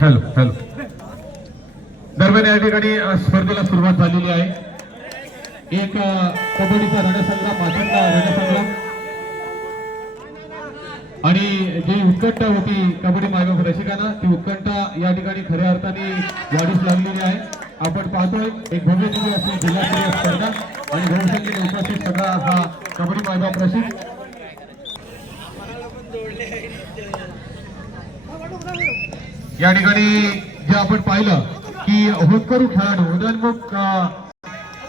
Hello hello. दरम्यान या ठिकाणी स्पर्धेला सुरुवात झालेली आहे. एक कबड्डीचा रणसंग्राम माशांचा रणसंग्राम. आणि जी उत्कंठा होती कबड्डी मायबाप रसिकांना ती उत्कंठा या ठिकाणी खऱ्या अर्थाने वाढीस लागलेली आहे. आपण पाहतोय एक भव्य दिव्य अशी जिल्हास्तरीय स्पर्धा आणि भविष्यातील उपस्थित सगळा हा कबड्डी मायबाप प्रसिद्ध या ठिकाणी जे आपण पाहिलं की होतकरू खेळाडू उदयनमुख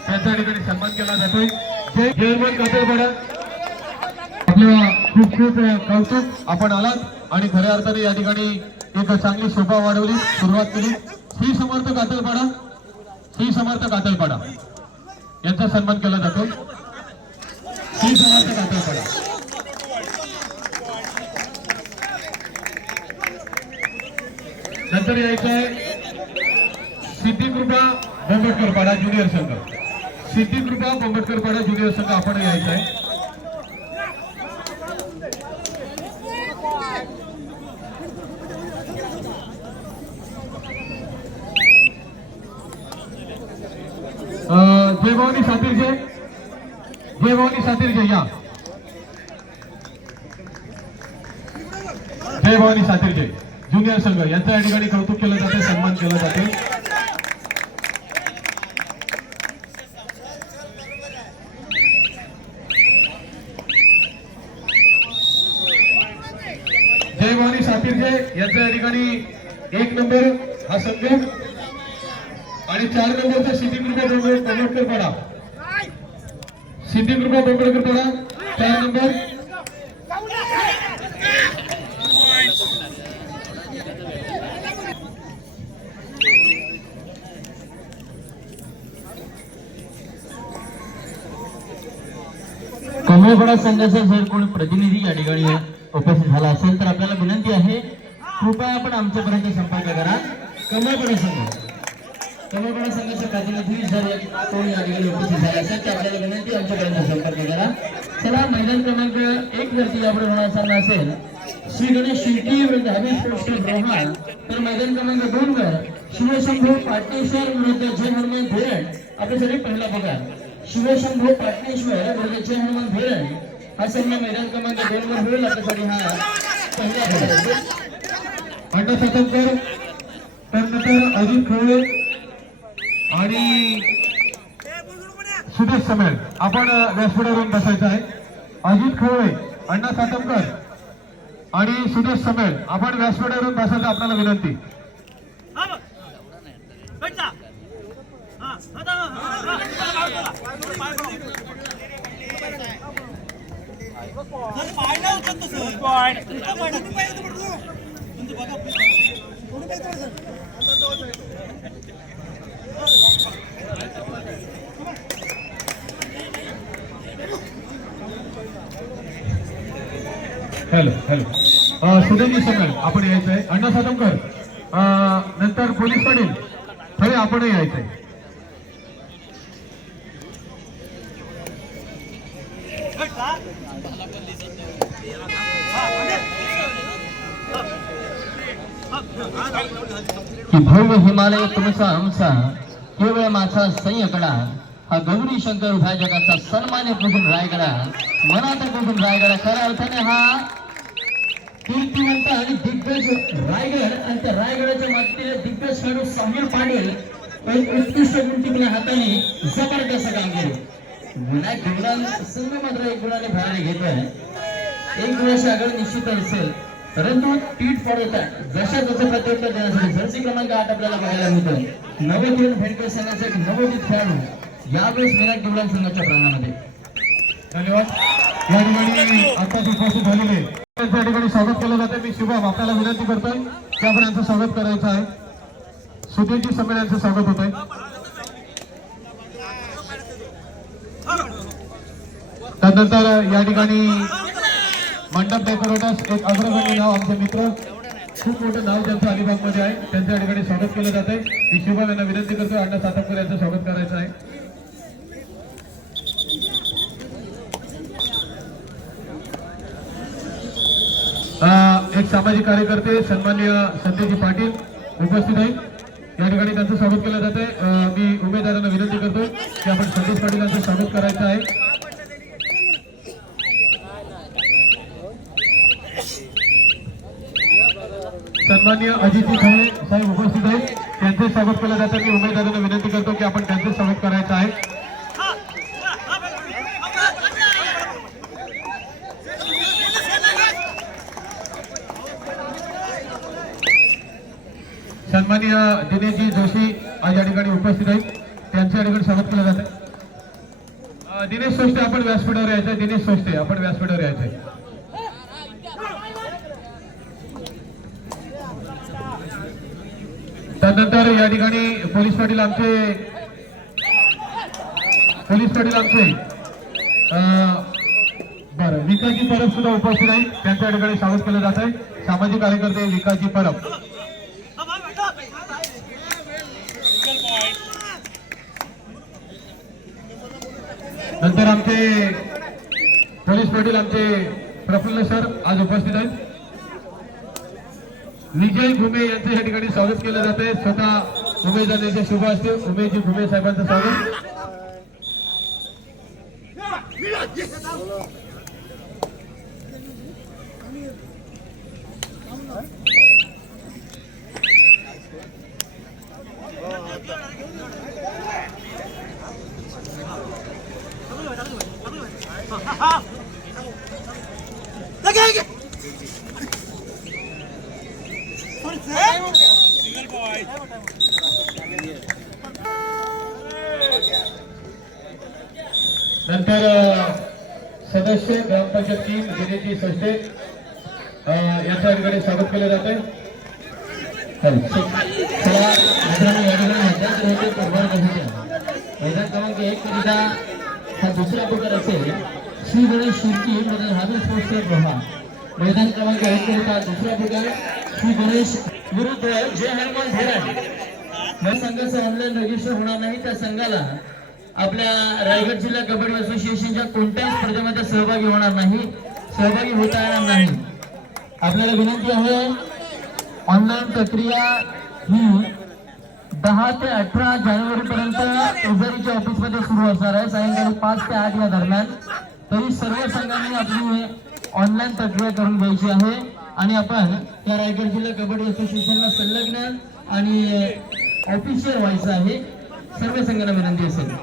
त्यांच्या ठिकाणी सन्मान केला जातोय. जय जयमन कातळपाडा आपलं खूप खूप कौतुक. आपण आलात आणि खऱ्या अर्थाने या ठिकाणी एक चांगली शोभा वाढवली सुरुवात केली. श्री समर्थ कातळपाडा श्री समर्थ कातळपाडा यांचा सन्मान केला जातो श्री समर्थ कातळपाडा नंतर यायचं आहे सिद्धिकृपा बोंबटकर पाडा ज्युनियर संघ. सिद्धिकृपा बोंबटकर पाडा ज्युनियर संघ आपण यायचं आहे अं, जय भवानी सातीरचे जय भवानी या. जय भवानी ज्युनियर संघ यांचं या ठिकाणी कौतुक केलं जाते सन्मान केला जाते. जय भवानी सातीरचे यांचं या ठिकाणी एक नंबर हा संघ. आणि चार नंबरचा सिद्धिकृपा डोंबळकर पाडा सिद्धिकृपा डोंबळकर पाडा चार नंबर. कमळपडा संघाचा जर कोणी प्रतिनिधी या ठिकाणी उपस्थित झाला असेल तर आपल्याला विनंती आहे कृपया आपण आमच्यापर्यंत संपर्क करा. कमळपडा संघ. कमळपडा संघाचा प्रतिनिधी जर या- कोणी या ठिकाणी उपस्थित झाला असेल तर आपल्याला विनंती आमच्यापर्यंत संपर्क करा. चला मैदान क्रमांक एक वरती यापुढे होणार सामना असेल श्री गणेश शिर्टी विरुद्ध हवी स्पोर्ट्स क्लब तर मैदान क्रमांक दोन वर शिवशंभू पाटणेश्वर विरुद्ध जय हनुमान धोरण आपल्यासाठी पहिला पगार शिवशंभू पाटणेश्वर विरुद्ध हनुमान धोरण हा सामना मैदान क्रमांक दोन वर होईल. आपल्यासाठी हा पहिला पगार अण्णा त्यानंतर अजित खवळे आणि सुदेश समेल आपण व्यासपीठावरून बसायचं आहे. अजित खवळे अण्णा सातमकर आणि सुदेश समेल आपण व्यासपीठावरून बसायचं आपल्याला विनंती. Hello hello. अ, सुदेशजी आपण यायचंय. अण्णा सातमकर नंतर पोलीस पाटील. सगळे आपणही यायचंय आहे की भव्य हिमालय तुमचा आमचा केवळ माझा संयकडा. हा गौरी शंकर उभ्या जगाचा सन्मान्य कुठून रायगडा. मनात कुठून रायगडा खऱ्या अर्थाने हा कीर्तिवंत आणि दिग्गज रायगड आणि त्या रायगडाच्या मातीने दिग्गज खेळाडू समीर पाटील उत्कृष्ट गुंतीच्या हाताने जबरदस्त कामगिरी विनायक गुणांना संघ मात्र एक गुणाने बाहेर घेतोय. एक गुणाशी आगळ निश्चित असेल. परंतु पीठ पडवतात जशा जसं प्रत्युत्तर देण्यासाठी जर्सी क्रमांक आठ आपल्याला बघायला मिळतो. नवोदित भेंडकर संघाचे एक नवोदित खेळाडू यावेळेस विराट गुणान संघाच्या प्राणामध्ये धन्यवाद. या ठिकाणी आताच उपस्थित झालेले त्यांच्या ठिकाणी स्वागत केलं जाते. मी शुभम आपल्याला विनंती करतोय. की आपण यांचं स्वागत करायचं आहे. सुधीरजी समेल यांचं स्वागत होत आहे त्यानंतर या ठिकाणी मंडप डेकोरेटर्स एक अग्रगण्य नाव आमचे मित्र. खूप मोठं नाव त्यांचं अलिबागमध्ये आहे. त्यांच्या ठिकाणी स्वागत केलं जात आहे मी शुभम यांना विनंती करतोय अण्णा सातपकर यांचं स्वागत करायचं आहे. एक सामाजिक कार्यकर्ते सन्मान्य संदेजी पाटील उपस्थित आहेत. या ठिकाणी त्यांचं स्वागत केलं जात आहे मी उमेदवारांना विनंती करतो की आपण संदेश पाटील यांचं स्वागत करायचं आहे. सन्मान्य अजितजी खळे साहेब उपस्थित आहेत. त्यांचे स्वागत केलं जातं. मी उमेदवारांना विनंती करतो की आपण त्यांचं स्वागत करायचं आहे. सन्माननीय दिनेशजी जोशी आज या ठिकाणी उपस्थित आहेत. त्यांचं या ठिकाणी स्वागत केलं जातं. दिनेश सोष्टे आपण व्यासपीठावर यायचं आहे दिनेश सोष्टे आपण व्यासपीठावर यायचं त्यानंतर या ठिकाणी पोलीस पाटील आमचे पोलीस पाटील आमचे बरं विकासजी परब सुद्धा उपस्थित आहे त्यांच्या ठिकाणी स्वागत केलं जात आहे. सामाजिक कार्यकर्ते विकासजी परब. नंतर आमचे पोलीस पाटील आमचे प्रफुल्ल सर आज उपस्थित आहेत. विजय घुमे यांचं या ठिकाणी स्वागत केलं जात आहे स्वतः उमेदवार यांचे शुभ असते उमेशजी घुमे साहेबांचं स्वागत. दिनेशजी सोष्टे ठिकाणी स्वागत केले जाते आहे मैदान क्रमांक एक करिता हा दुसरा प्रकार असेल. श्री गणेश शिर्की मधील स्पोर्ट्स क्लब रोहा मैदान क्रमांक एक करिता दुसरा प्रकार श्री गणेश विरुद्ध जय हनुमान धेराड संघाचं ऑनलाईन रजिस्टर होणार नाही. त्या संघाला आपल्या रायगड जिल्हा कबड्डी असोसिएशनच्या कोणत्याही स्पर्धेमध्ये सहभागी होणार नाही. सहभागी होता येणार नाही. आपल्याला विनंती आहे ऑनलाईन प्रक्रिया ही दहा ते अठरा जानेवारी पर्यंत ओझरीच्या ऑफिसमध्ये सुरू असणार आहे. सायंकाळी पाच ते आठ या दरम्यान. तरी सर्व संघांनी आपली ऑनलाईन प्रक्रिया करून घ्यायची आहे. आणि आपण या रायगड जिल्हा कबड्डी असोसिएशनला संलग्न आणि ऑफिशियल व्हायचं आहे. सर्व संघांना विनंती असेल.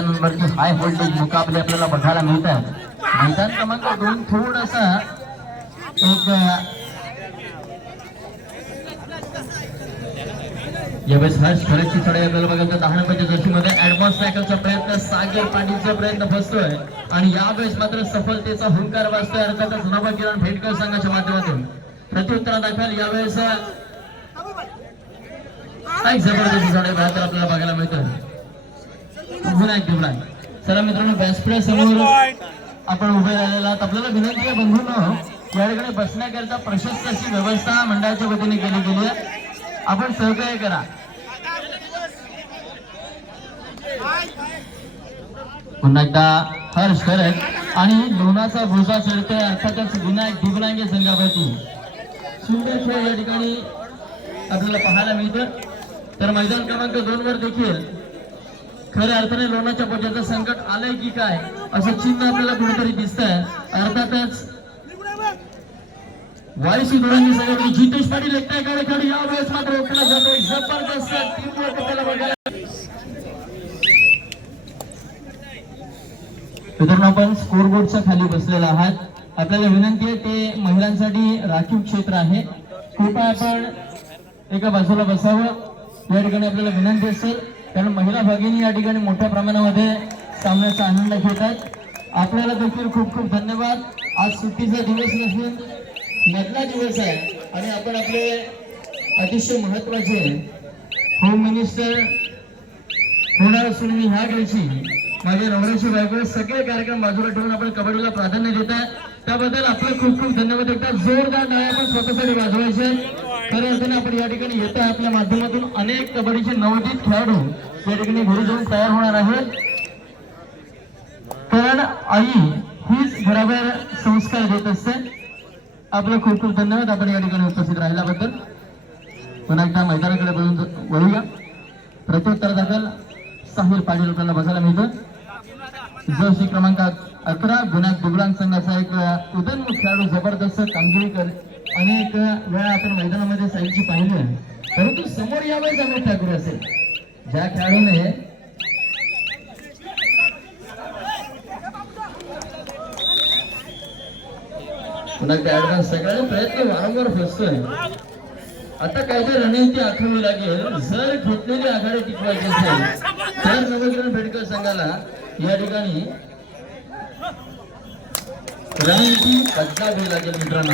मैदानांवरती हाय व्होल्टेज मुकाबले आपल्याला बघायला मिळतात. मैदान क्रमांक दोन थोडसा एक यावेळेस हर्ष खरंची चढाई आपल्याला बघायला दहा नंबरच्या जोशीमध्ये ऍडव्हान्स सायकलचा प्रयत्न सागर पाटीलचा प्रयत्न बसतोय. आणि यावेळेस मात्र सफलतेचा हुंकार वाजतोय. अर्थातच नवा किरण भेटकर संघाच्या माध्यमातून. प्रत्युत्तरादाखल यावेळेस एक जबरदस्त चढाई मात्र आपल्याला बघायला मिळतोय. पुन्हा एक दिवला चला मित्रांनो व्यासपीठा समोर आपण उभे राहिलेला आहात. आपल्याला विनंती आहे बंधूंनो या ठिकाणी बसण्याकरता प्रशस्त अशी व्यवस्था मंडळाच्या वतीने केली गेली आहे. आपण सहकार्य करा. पुन्हा एकदा हर्ष करत आणि लोणाचा भोसा चढतोय अर्थातच विनायक दिगलांगे संघावरती सुंदर खेळ या ठिकाणी आपल्याला पाहायला मिळतं तर मैदान क्रमांक दोन वर देखील खऱ्या अर्थाने लोणाच्या पोटाचं संकट आलंय की काय असं चिन्ह आपल्याला कुठेतरी दिसत आहे अर्थातच वायसी धोरणी सगळ्यांनी जितेश पाटील एकटा एकाडे या वेळेस मात्र ओपला जातो जबरदस्त टीम वर्क बघायला मित्रांनो आपण स्कोर बोर्डच्या खाली बसलेला आहात. आपल्याला विनंती आहे ते महिलांसाठी राखीव क्षेत्र आहे. कृपया आपण एका बाजूला बसावं. या ठिकाणी आपल्याला विनंती असेल कारण महिला भगिनी या ठिकाणी मोठ्या प्रमाणामध्ये सामन्याचा आनंद घेतात आपल्याला देखील खूप खूप धन्यवाद. आज सुट्टीचा दिवस नसून मधला दिवस आहे आणि आपण आपले अतिशय महत्त्वाचे होम मिनिस्टर होणार असून मी ह्या दिवशी माझ्या नवऱ्याची बायको सगळे कार्यक्रम बाजूला ठेवून आपण कबड्डीला प्राधान्य देत आहे. त्याबद्दल आपले खूप खूप धन्यवाद. एकदा जोरदार टाळ्या आपण स्वतःसाठी वाजवायचे खऱ्या आपण या ठिकाणी येत आहे आपल्या माध्यमातून अनेक कबड्डीचे नवोदित खेळाडू या ठिकाणी घरी जाऊन तयार होणार आहेत. कारण आई हीच घराबाहेर संस्कार देत असते. आपलं खूप खूप धन्यवाद. आपण या ठिकाणी उपस्थित राहिल्याबद्दल. पुन्हा एकदा मैदानाकडे बघून वळूया. प्रत्युत्तर दाखल. साहिर पाटील आपल्याला बघायला मिळतं जर्सी क्रमांक अकरा गुन्हा दुबळांग संघाचा एक उदयनमुख खेळाडू जबरदस्त कामगिरी कर अनेक वेळा आपण मैदानामध्ये साईडची पाहिली. आहे. परंतु समोर यावेळेस अमित ठाकूर असेल. ज्या खेळाडूने पुन्हा त्या ऍडव्हान्स सगळ्यांनी प्रयत्न वारंवार फसतोय. आता काहीतरी रणनीती आखवावी लागेल. जर घेतलेली आघाडी टिकवायची असेल तर नवग्रह भेटकर संघाला या ठिकाणी रणनीती बदलावी लागेल मित्रांनो.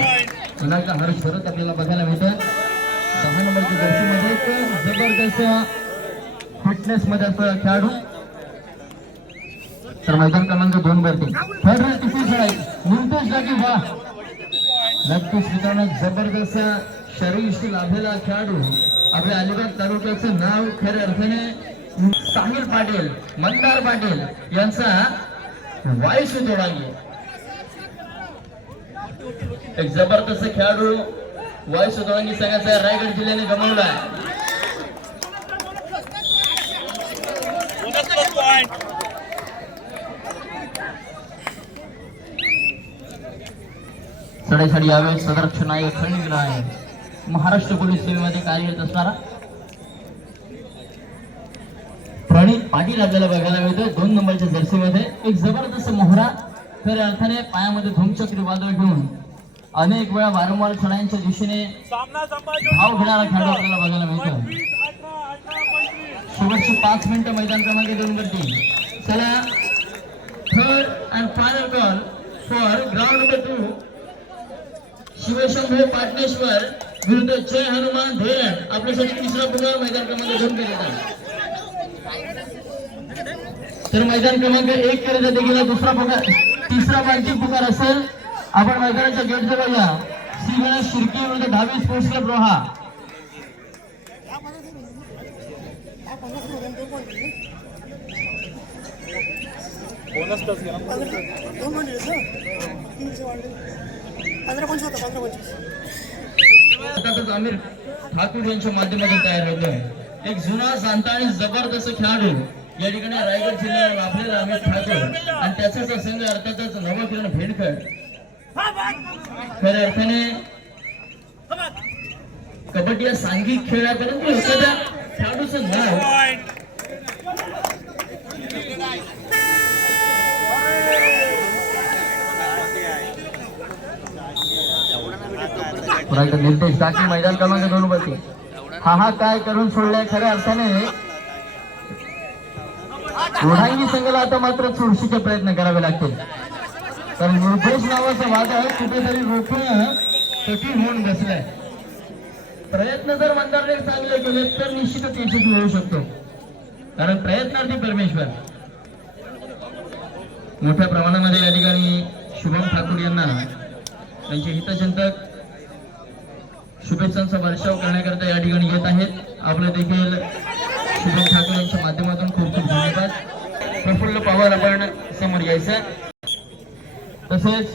पुन्हा एकदा हर्ष भरत आपल्याला बघायला मिळतं दहा नंबरच्या जर्सीमध्ये एक जबरदस्त फिटनेस मध्ये असं खेळाडू. तर मैदान क्रमांक दोन वरती. थर्ड रन टिपी खेळाई निमतेश जागी वा नक्कीच मित्रांनो जबरदस्त शरीरशी लाभलेला खेळाडू. आपल्या अलिबाग तालुक्याचं नाव खऱ्या अर्थाने साहिल पाटील मंदार पाटील यांचा वाईस जोडांगी एक जबरदस्त खेळाडू वाय सुधवांनी सगळ्याचा रायगड जिल्ह्याने गमावला. सडेसाडी यावेळेस सदरक्षण नायक खंडित आहे. महाराष्ट्र पोलीस सेवेमध्ये कार्यरत असणारा प्रणित पाटील आपल्याला बघायला मिळतं दोन नंबरच्या जर्सीमध्ये एक जबरदस्त मोहरा खऱ्या अर्थाने पायामध्ये धूमचक्री वादळ घेऊन अनेक वेळा वारंवार खेळांच्या दिशेने धाव घेणारा खेळाडू आपल्याला बघायला मिळतो शेवटची पाच मिनिटं मैदान क्रमांक दोन वरती. चला third and final call for ground number two Shivshambhu Pataneshwar विरुद्ध जय हनुमान धेरड आपल्यासाठी तिसरा पुकार मैदान क्रमांक दोन केलेला तर मैदान क्रमांक एक जाते. गेला दुसरा पुकार तिसरा बांची पुकार असेल. आपण मैदानाच्या गेट जवळ या. श्री गणेश शिर्के विरुद्ध दहावी स्पोर्ट्स क्लब रोहा. आमिर ठाकूर यांच्या माध्यमातून तयार होतोय. एक जुना जाणता आणि जबरदस्त खेळाडू या ठिकाणी रायगड जिल्ह्यावर लाभलेला आमिर ठाकूर. आणि त्याचाच हा संघ अर्थातच नवकिरण भेंडकर खऱ्या अर्थाने कबड्डी हा सांघिक खेळ आहे परंतु एखाद्या खेळाडूच नाव निर्देश टाकी मैदान क्रमांक दोन वरती. हा हा काय करून सोडलाय? खऱ्या अर्थाने ओढांगी संघाला आता मात्र चुरशीचे प्रयत्न करावे लागतील. कारण निर्देश नावाचा वाद आहे कुठेतरी रोखणं कठीण होऊन बसलाय. प्रयत्न जर मंदारने चांगले केले तर निश्चितच यशस्वी होऊ शकतो. कारण प्रयत्नार्थी परमेश्वर. मोठ्या प्रमाणामध्ये या ठिकाणी शुभम ठाकूर यांना त्यांचे हितचिंतक शुभेच्छांचा वर्षाव करण्याकरता या ठिकाणी येत आहेत. आपलं देखील शुभम ठाकूर यांच्या माध्यमातून खूप खूप धन्यवाद. प्रफुल्ल पवार आपण समोर यायचं. तसेच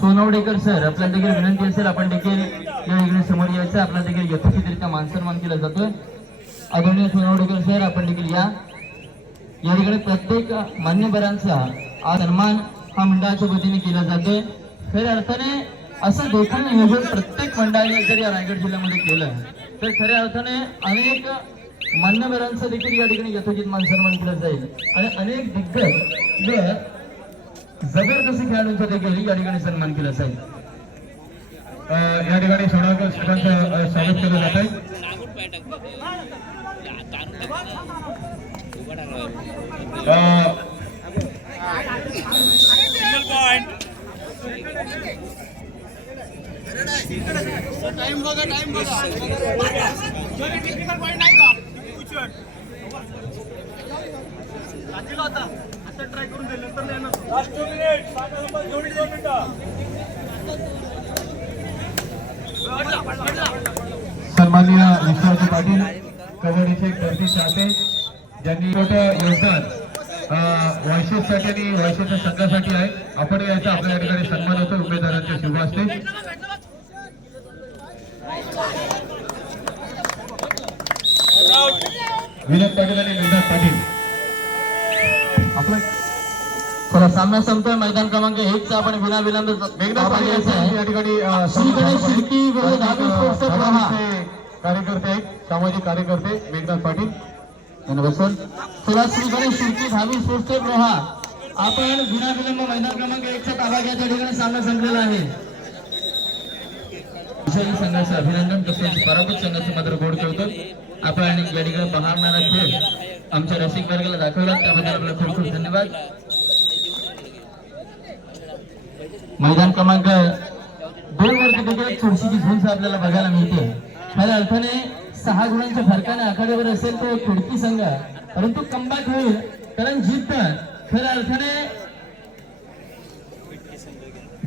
सोनवडेकर सर आपल्याला देखील विनंती असेल आपण देखील या ठिकाणी समोर यायचं आपल्याला देखील यथोचितरित्या मानसन्मान केला जातोय. आदरणीय सोनवडेकर सर आपण देखील या. या ठिकाणी प्रत्येक मान्यवरांचा सन्मान हा मंडळाच्या वतीने केला जातोय. खऱ्या अर्थाने असं देखील नियोजन प्रत्येक मंडळाने जर या रायगड जिल्ह्यामध्ये केलं तर खऱ्या अर्थाने अनेक मान्यवरांचं देखील या ठिकाणी यथोचित मान सन्मान केला जाईल. आणि अनेक दिग्गज व जबरदस्त खेळाडूंचा देखील या ठिकाणी सन्मान केला जाईल? या ठिकाणी सोनाळकर सरांचं स्वागत केलं जात आहे. टाइम बघा टाइम बघा अं, single point last two minute सात नंबर घेऊन दोन मिनिटं. सन्माननीय विश्वास पाटील कबड्डीचे गर्दी चाहते ज्यांनी मोठं योगदान वैशिष्ट्यसाठी आणि वैशिष्ट्य संघासाठी आहे. आपण याचा आपल्या या ठिकाणी सन्मान होतो उमेदवारांच्या शुभ असते विनोद पाटील आणि निधान पाटील. चला सामना संपतोय. मैदान क्रमांक एक चा आपण विना विलंब या ठिकाणी कार्यकर्ते आहेत सामाजिक कार्यकर्ते मेघनाथ पाटील. चला श्री गणेश शिर्की दहावी स्पोर्ट्स क्लब रोहा आपण विना विलंब मैदान क्रमांक एक चा ताबा घ्या. त्या ठिकाणी सामना संपलेला आहे. विजयी संघाचं अभिनंदन तसेच पराभूत संघाचं मात्र गोड करतो. आपण या ठिकाणी बहारणारा खेळ. आमच्या रसिक वर्गाला दाखवला त्याबद्दल आपला खूप खूप धन्यवाद. मैदान क्रमांक दोन वरती देखील थोडीशी झुंज आपल्याला बघायला मिळते. खऱ्या अर्थाने सहा गुणांच्या फरकाने आखाड्यावर असेल तो खिडकी संघ. परंतु कमबॅक होईल कारण जिद्द खऱ्या अर्थाने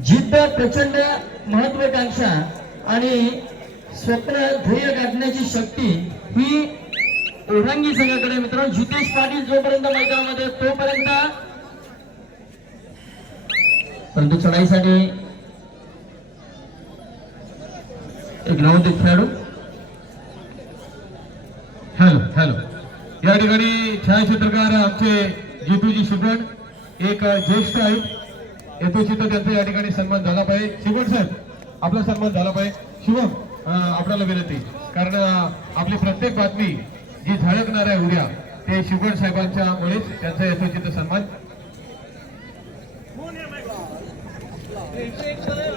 जिद्द प्रचंड महत्वाकांक्षा आणि स्वप्न ध्येय गाठण्याची शक्ती ही ओरंगी संघाकडे मित्रांनो. जितेश पाटील जोपर्यंत मैदानामध्ये तोपर्यंत परंतु चढाईसाठी एक नवोदित खेळाडू हॅलो हॅलो. या ठिकाणी छायाचित्रकार आमचे जितूजी शिबण एक ज्येष्ठ आहेत. यथोचित त्यांचा या ठिकाणी सन्मान झाला पाहिजे. शिबण साहेब आपला सन्मान झाला पाहिजे. शिवम आपल्याला विनंती. कारण आपली प्रत्येक बातमी जी झळकणार आहे उद्या ते शिबण साहेबांच्या मुळेच त्यांचा यथोचित सन्मान Hey, big blue.